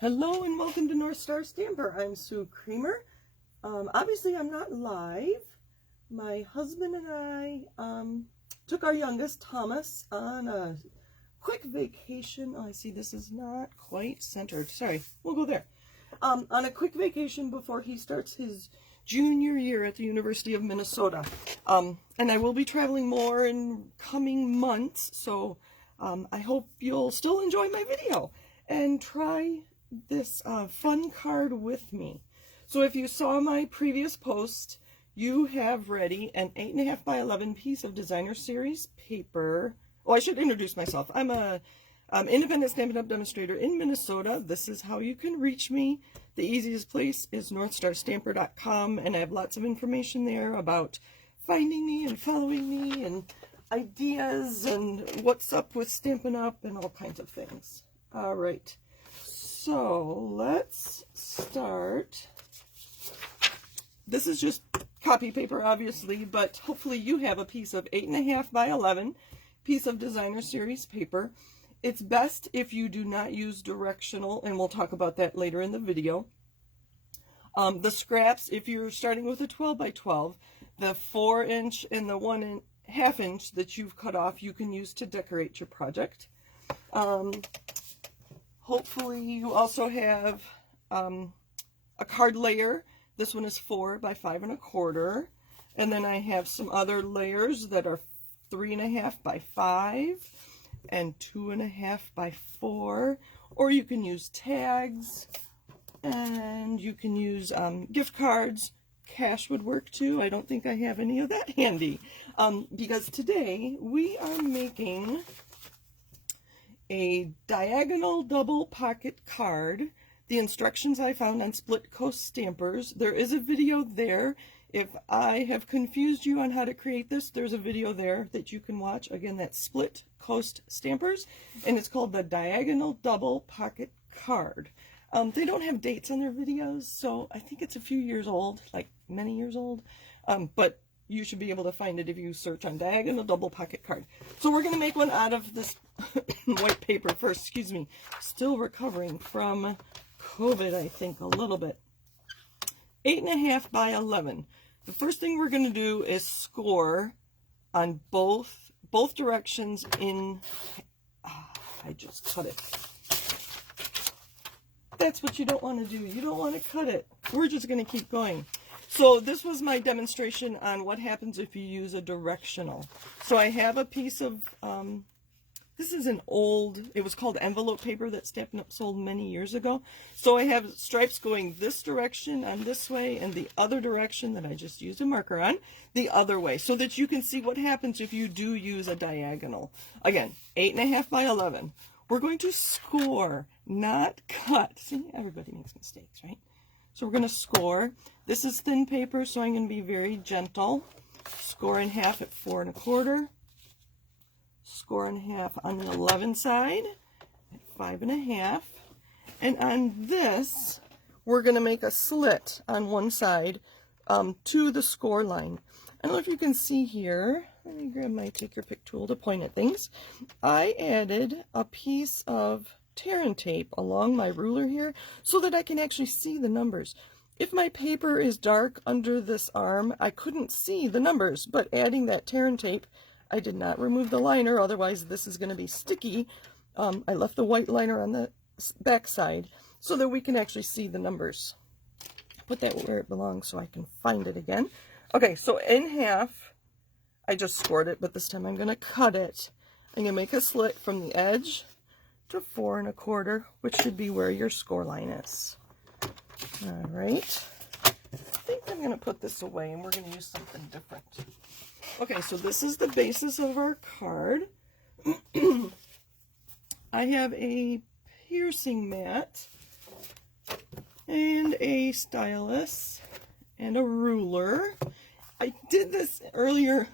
Hello and welcome to North Star Stamper. I'm Sue Creamer. Obviously I'm not live. My husband and I took our youngest, Thomas, on a quick vacation. Oh, I see this is not quite centered. Sorry, we'll go there. On a quick vacation before he starts his junior year at the University of Minnesota. And I will be traveling more in coming months, so I hope you'll still enjoy my video and try this fun card with me. So if you saw my previous post, you have ready an 8.5 by 11 piece of designer series paper. Oh, I should introduce myself. I'm a independent Stampin' Up! Demonstrator in Minnesota. This is how you can reach me. The easiest place is northstarstamper.com, and I have lots of information there about finding me and following me and ideas and what's up with Stampin' Up! And all kinds of things. All right. So let's start. This is just copy paper, obviously, but hopefully you have a piece of 8.5 by 11 piece of designer series paper. It's best if you do not use directional, and we'll talk about that later in the video. The scraps, if you're starting with a 12 by 12, the 4-inch and the 1.5 inch that you've cut off, you can use to decorate your project. Hopefully you also have a card layer. This one is 4 by 5 1/4. And then I have some other layers that are 3.5 by 5 and 2.5 by 4. Or you can use tags, and you can use gift cards. Cash would work too. I don't think I have any of that handy. Because today we are making a diagonal double pocket card. The instructions I found on Split Coast Stampers. There is a video there. If I have confused you on how to create this, there's a video there that you can watch. Again, that's Split Coast Stampers, and it's called the Diagonal Double Pocket Card. They don't have dates on their videos, so I think it's a few years old, like many years old, but you should be able to find it if you search on Diagonal Double Pocket Card. So we're going to make one out of this white paper first. Excuse me. Still recovering from COVID, I think, a little bit. 8.5 by 11. The first thing we're going to do is score on both directions in... I just cut it. That's what you don't want to do. You don't want to cut it. We're just going to keep going. So this was my demonstration on what happens if you use a directional. So I have a piece of, this is an old, it was called envelope paper that Stampin' Up! Sold many years ago. So I have stripes going this direction on this way, and the other direction that I just used a marker on, the other way, so that you can see what happens if you do use a diagonal. Again, 8.5 by 11. We're going to score, not cut. See, everybody makes mistakes, right? So we're going to score. This is thin paper, so I'm going to be very gentle. Score in half at 4 1/4. Score in half on the 11 side at 5 1/2. And on this, we're going to make a slit on one side to the score line. I don't know if you can see here. Let me grab my take your pick tool to point at things. I added a piece of tear and tape along my ruler here so that I can actually see the numbers. If my paper is dark under this arm, I couldn't see the numbers, but adding that tear and tape, I did not remove the liner, otherwise this is going to be sticky. I left the white liner on the back side so that we can actually see the numbers. Put that where it belongs so I can find it again. Okay, so in half, I just scored it, but this time I'm going to cut it. I'm going to make a slit from the edge to 4 1/4, which should be where your score line is. All right. I think I'm going to put this away, and we're going to use something different. Okay, so this is the basis of our card. I have a piercing mat and a stylus and a ruler. I did this earlier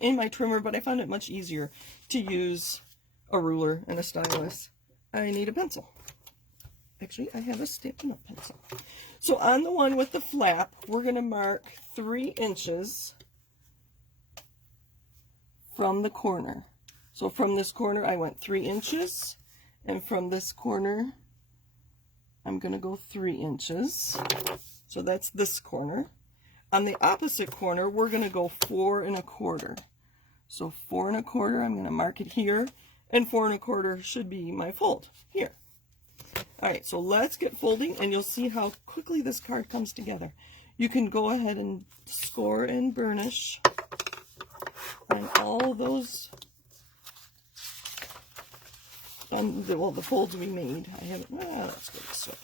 in my trimmer, but I found it much easier to use a ruler and a stylus. I need a pencil. Actually, I have a Stampin' Up! Pencil. So on the one with the flap, we're going to mark 3 inches from the corner. So from this corner, I went 3 inches, and from this corner, I'm going to go 3 inches. So that's this corner. On the opposite corner, we're going to go 4 1/4. So 4 1/4, I'm going to mark it here, and 4 1/4 should be my fold here. All right, so let's get folding, and you'll see how quickly this card comes together. You can go ahead and score and burnish on all those, well, the folds we made. I haven't, let's go this way.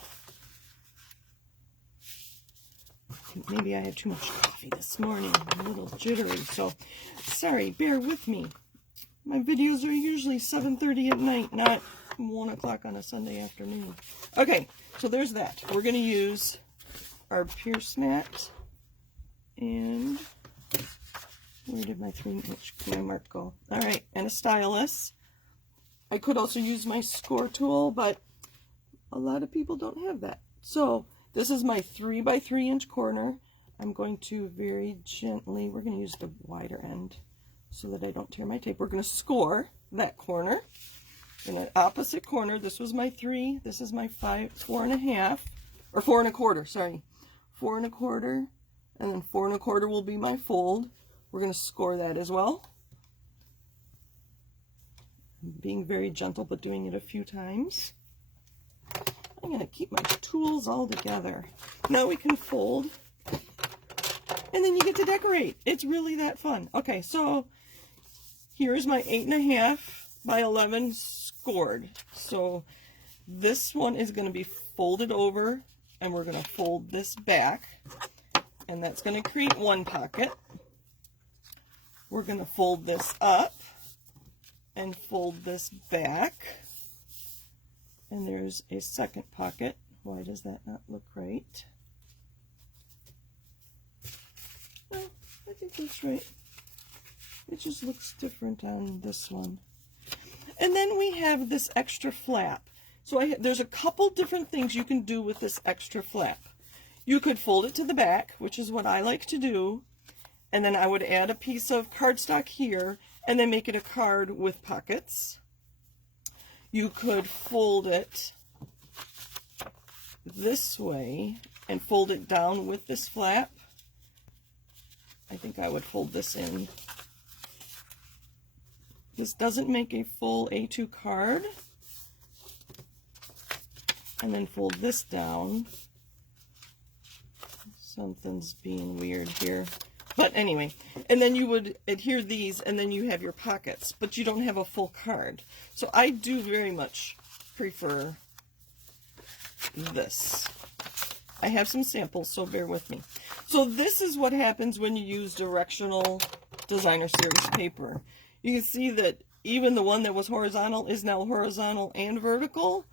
Maybe I had too much coffee this morning. I'm a little jittery, so sorry, bear with me. My videos are usually 7:30 at night, not 1 o'clock on a Sunday afternoon. Okay, so there's that. We're going to use our pierce mat, and where did my 3-inch mark go? All right, and a stylus. I could also use my score tool, but a lot of people don't have that. So this is my 3 by 3 inch corner. I'm going to very gently, we're going to use the wider end so that I don't tear my tape. We're going to score that corner. In an opposite corner, this was my 3, this is my 4 1/2, or 4 1/4, sorry. 4 1/4, and then 4 1/4 will be my fold. We're going to score that as well. I'm being very gentle, but doing it a few times. I'm going to keep my tools all together. Now we can fold, and then you get to decorate. It's really that fun. Okay, so here's my 8 1/2 by 11 scored. So this one is going to be folded over, and we're going to fold this back, and that's going to create one pocket. We're going to fold this up and fold this back, and there's a second pocket. Why does that not look right? Well, I think that's right. It just looks different on this one. And then we have this extra flap. So there's a couple different things you can do with this extra flap. You could fold it to the back, which is what I like to do, and then I would add a piece of cardstock here and then make it a card with pockets. You could fold it this way and fold it down with this flap. I think I would fold this in. This doesn't make a full A2 card. And then fold this down. Something's being weird here. But anyway, and then you would adhere these, and then you have your pockets, but you don't have a full card. So I do very much prefer this. I have some samples, so bear with me. So this is what happens when you use directional designer series paper. You can see that even the one that was horizontal is now horizontal and vertical,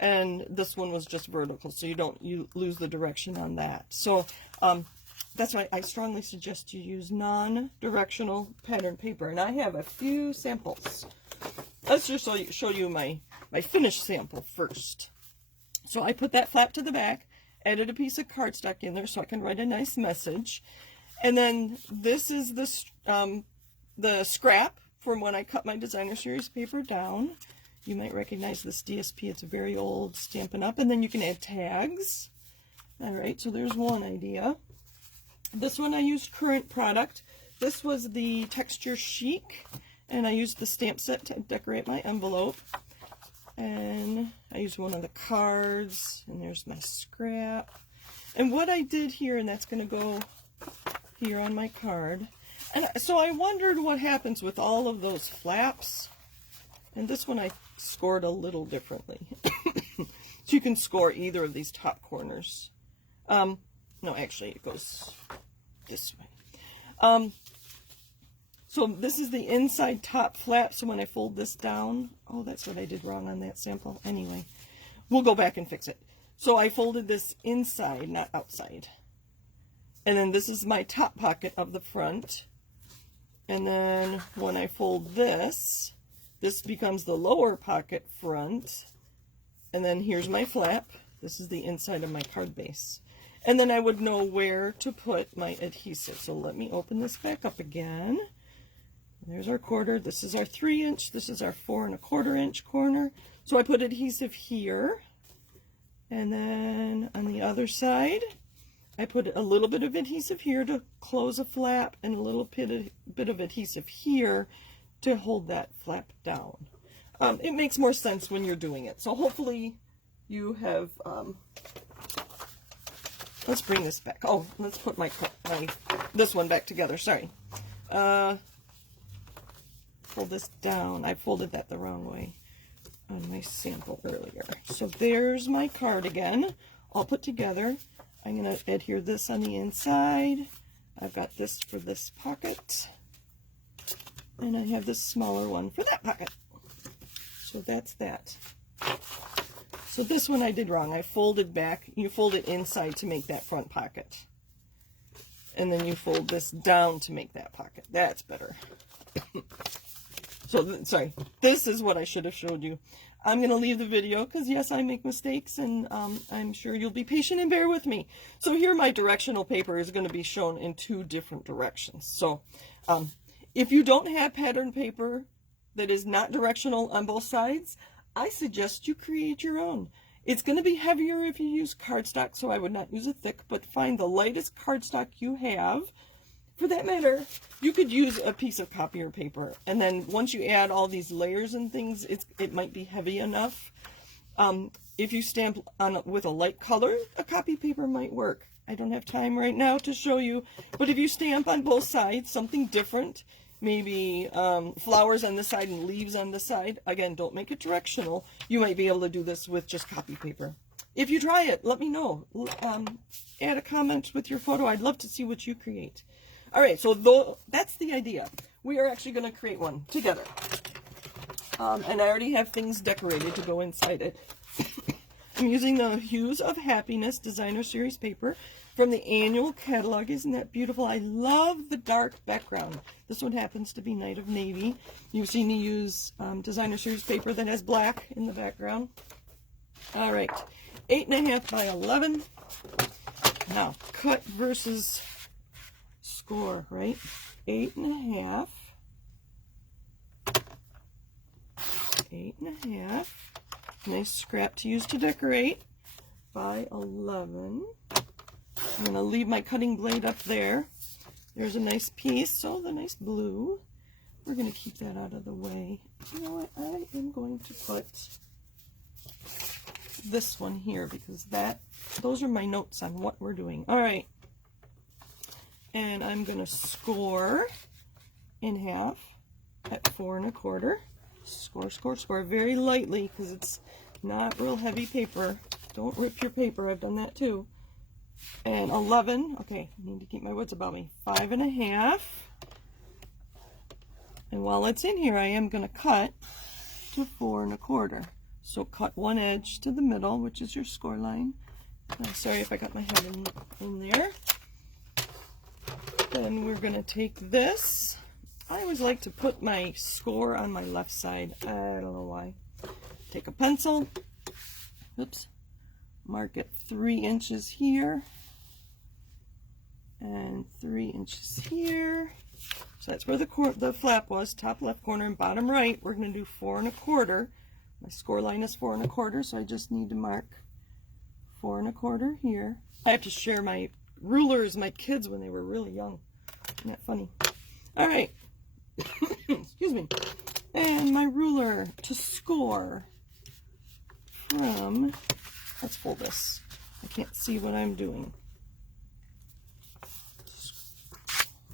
and this one was just vertical, so you lose the direction on that. So that's why I strongly suggest you use non-directional pattern paper, and I have a few samples. Let's just show you my finished sample first. So I put that flap to the back, added a piece of cardstock in there so I can write a nice message, and then this is the scrap from when I cut my designer series paper down. You might recognize this DSP. It's a very old Stampin' Up, and then you can add tags. All right, so there's one idea. This one I used current product. This was the Texture Chic, and I used the stamp set to decorate my envelope. And I used one of the cards, and there's my scrap. And what I did here, and that's going to go here on my card. And so I wondered what happens with all of those flaps. And this one I scored a little differently. So you can score either of these top corners. No, actually it goes this way. So this is the inside top flap, so when I fold this down, oh, that's what I did wrong on that sample. Anyway, we'll go back and fix it. So I folded this inside, not outside. And then this is my top pocket of the front. And then when I fold this, this becomes the lower pocket front. And then here's my flap. This is the inside of my card base. And then I would know where to put my adhesive. So let me open this back up again. There's our quarter. This is our 3-inch. This is our 4 1/4 inch corner. So I put adhesive here. And then on the other side, I put a little bit of adhesive here to close a flap and a little bit of adhesive here to hold that flap down. It makes more sense when you're doing it. So hopefully you have, let's bring this back. Oh, let's put this one back together. Sorry. Fold this down. I folded that the wrong way on my sample earlier. So there's my cardigan all put together. I'm going to adhere this on the inside. I've got this for this pocket. And I have this smaller one for that pocket. So that's that. So this one I did wrong. I folded back. You fold it inside to make that front pocket. And then you fold this down to make that pocket. That's better. So, sorry. This is what I should have showed you. I'm going to leave the video because, yes, I make mistakes, and I'm sure you'll be patient and bear with me. So here my directional paper is going to be shown in 2 different directions. So if you don't have pattern paper that is not directional on both sides, I suggest you create your own. It's going to be heavier if you use cardstock, so I would not use a thick, but find the lightest cardstock you have. For that matter, you could use a piece of copier paper, and then once you add all these layers and things, it might be heavy enough. If you stamp with a light color, a copy paper might work. I don't have time right now to show you, but if you stamp on both sides, something different, maybe flowers on this side and leaves on this side, again, don't make it directional. You might be able to do this with just copy paper. If you try it, let me know. Add a comment with your photo. I'd love to see what you create. All right, so that's the idea. We are actually going to create one together. And I already have things decorated to go inside it. I'm using the Hues of Happiness Designer Series paper from the annual catalog. Isn't that beautiful? I love the dark background. This one happens to be Night of Navy. You've seen me use Designer Series paper that has black in the background. All right, 8.5 by 11. Now, cut versus score, right? 8.5. 8.5. Nice scrap to use to decorate. By 11. I'm going to leave my cutting blade up there. There's a nice piece. So the nice blue. We're going to keep that out of the way. You know what? I am going to put this one here because those are my notes on what we're doing. All right. And I'm going to score in half at 4 1/4. Score, score, score very lightly because it's not real heavy paper. Don't rip your paper. I've done that too. And 11. Okay, I need to keep my wits about me. 5 1/2. And while it's in here, I am going to cut to 4 1/4. So cut one edge to the middle, which is your score line. Sorry if I got my head in there. Then we're going to take this. I always like to put my score on my left side. I don't know why. Take a pencil. Oops. Mark it 3 inches here. And 3 inches here. So that's where the flap was. Top left corner and bottom right. We're going to do 4 1/4. My score line is 4 1/4, so I just need to mark 4 1/4 here. I have to share my rulers, my kids, when they were really young. Isn't that funny? All right. Excuse me. And my ruler to score from, let's fold this. I can't see what I'm doing.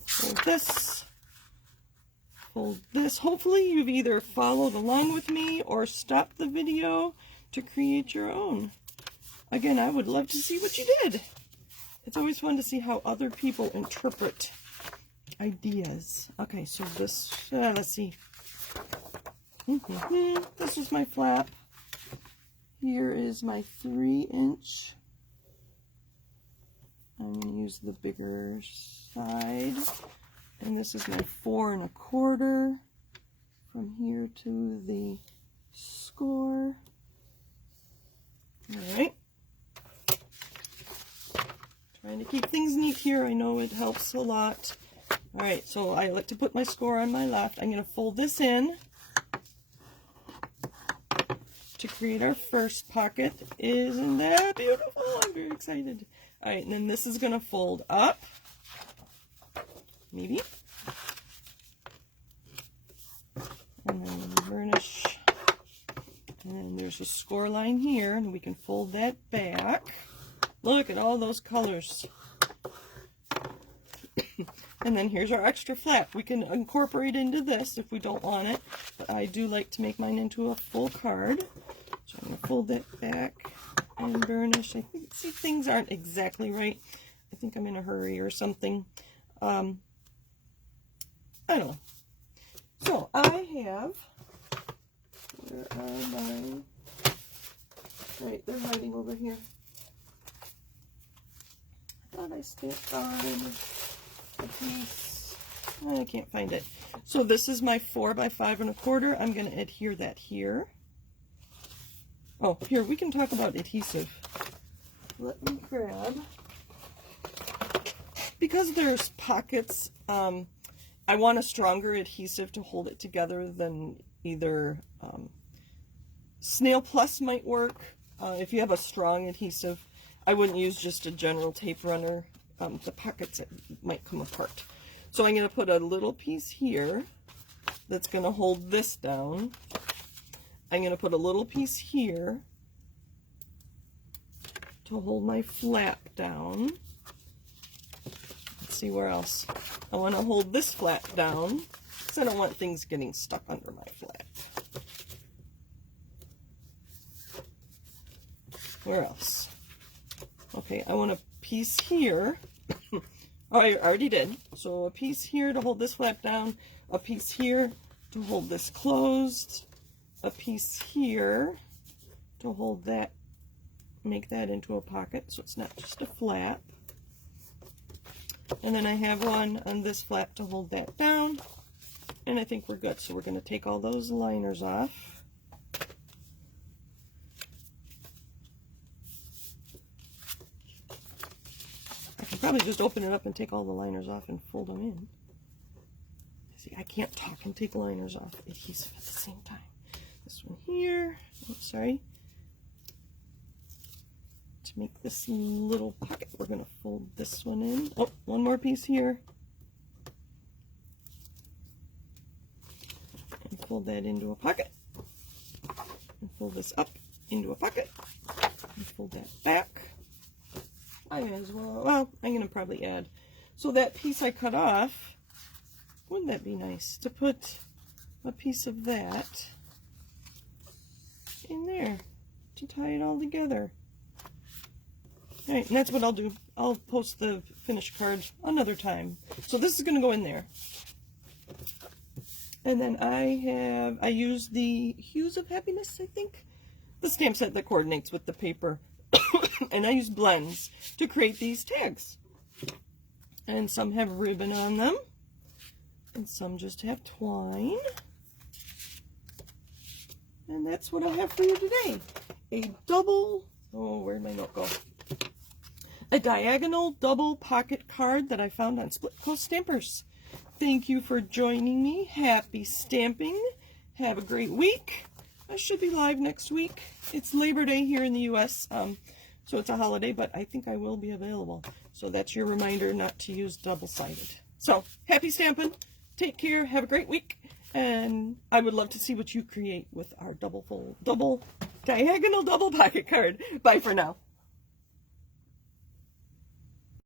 Fold this. Fold this. Hopefully you've either followed along with me or stopped the video to create your own. Again, I would love to see what you did. It's always fun to see how other people interpret ideas. Okay, so this, let's see. This is my flap. Here is my 3 inch. I'm going to use the bigger side. And this is my 4 1/4 from here to the score. All right. Trying to keep things neat here. I know it helps a lot. All right, so I like to put my score on my left. I'm going to fold this in to create our first pocket. Isn't that beautiful? I'm very excited. All right, and then this is going to fold up. Maybe. And then burnish. And then there's a score line here, and we can fold that back. Look at all those colors. And then here's our extra flap. We can incorporate into this if we don't want it, but I do like to make mine into a full card. So I'm going to fold that back and burnish. I think, see, things aren't exactly right. I think I'm in a hurry or something. I don't know. So I have, where are mine? Right, they're hiding over here. I thought I stamped on a piece. I can't find it. So this is my 4 by 5 1/4. I'm going to adhere that here. Oh, here, we can talk about adhesive. Let me grab, because there's pockets, I want a stronger adhesive to hold it together than either Snail Plus might work. If you have a strong adhesive, I wouldn't use just a general tape runner. The pockets might come apart. So I'm going to put a little piece here that's going to hold this down. I'm going to put a little piece here to hold my flap down. Let's see where else. I want to hold this flap down because I don't want things getting stuck under my flap. Where else? Okay, I want a piece here. Oh, I already did. So a piece here to hold this flap down, a piece here to hold this closed, a piece here to hold that, make that into a pocket so it's not just a flap. And then I have one on this flap to hold that down, and I think we're good. So we're going to take all those liners off. Probably just open it up and take all the liners off and fold them in. See, I can't talk and take liners off adhesive at the same time. This one here, oops, sorry. To make this little pocket, we're going to fold this one in. Oh, one more piece here. And fold that into a pocket. And fold this up into a pocket. And fold that back. I may as well, I'm going to probably add. So that piece I cut off, wouldn't that be nice to put a piece of that in there to tie it all together. All right, and that's what I'll do. I'll post the finished card another time. So this is going to go in there. And then I used the Hues of Happiness, I think, the stamp set that coordinates with the paper. And I use blends to create these tags. And some have ribbon on them. And some just have twine. And that's what I have for you today. A double, oh, where'd my note go? A diagonal double pocket card that I found on Split Coast Stampers. Thank you for joining me. Happy stamping. Have a great week. I should be live next week. It's Labor Day here in the U.S., so it's a holiday, but I think I will be available. So that's your reminder not to use double-sided. So, happy stamping. Take care. Have a great week. And I would love to see what you create with our double diagonal double pocket card. Bye for now.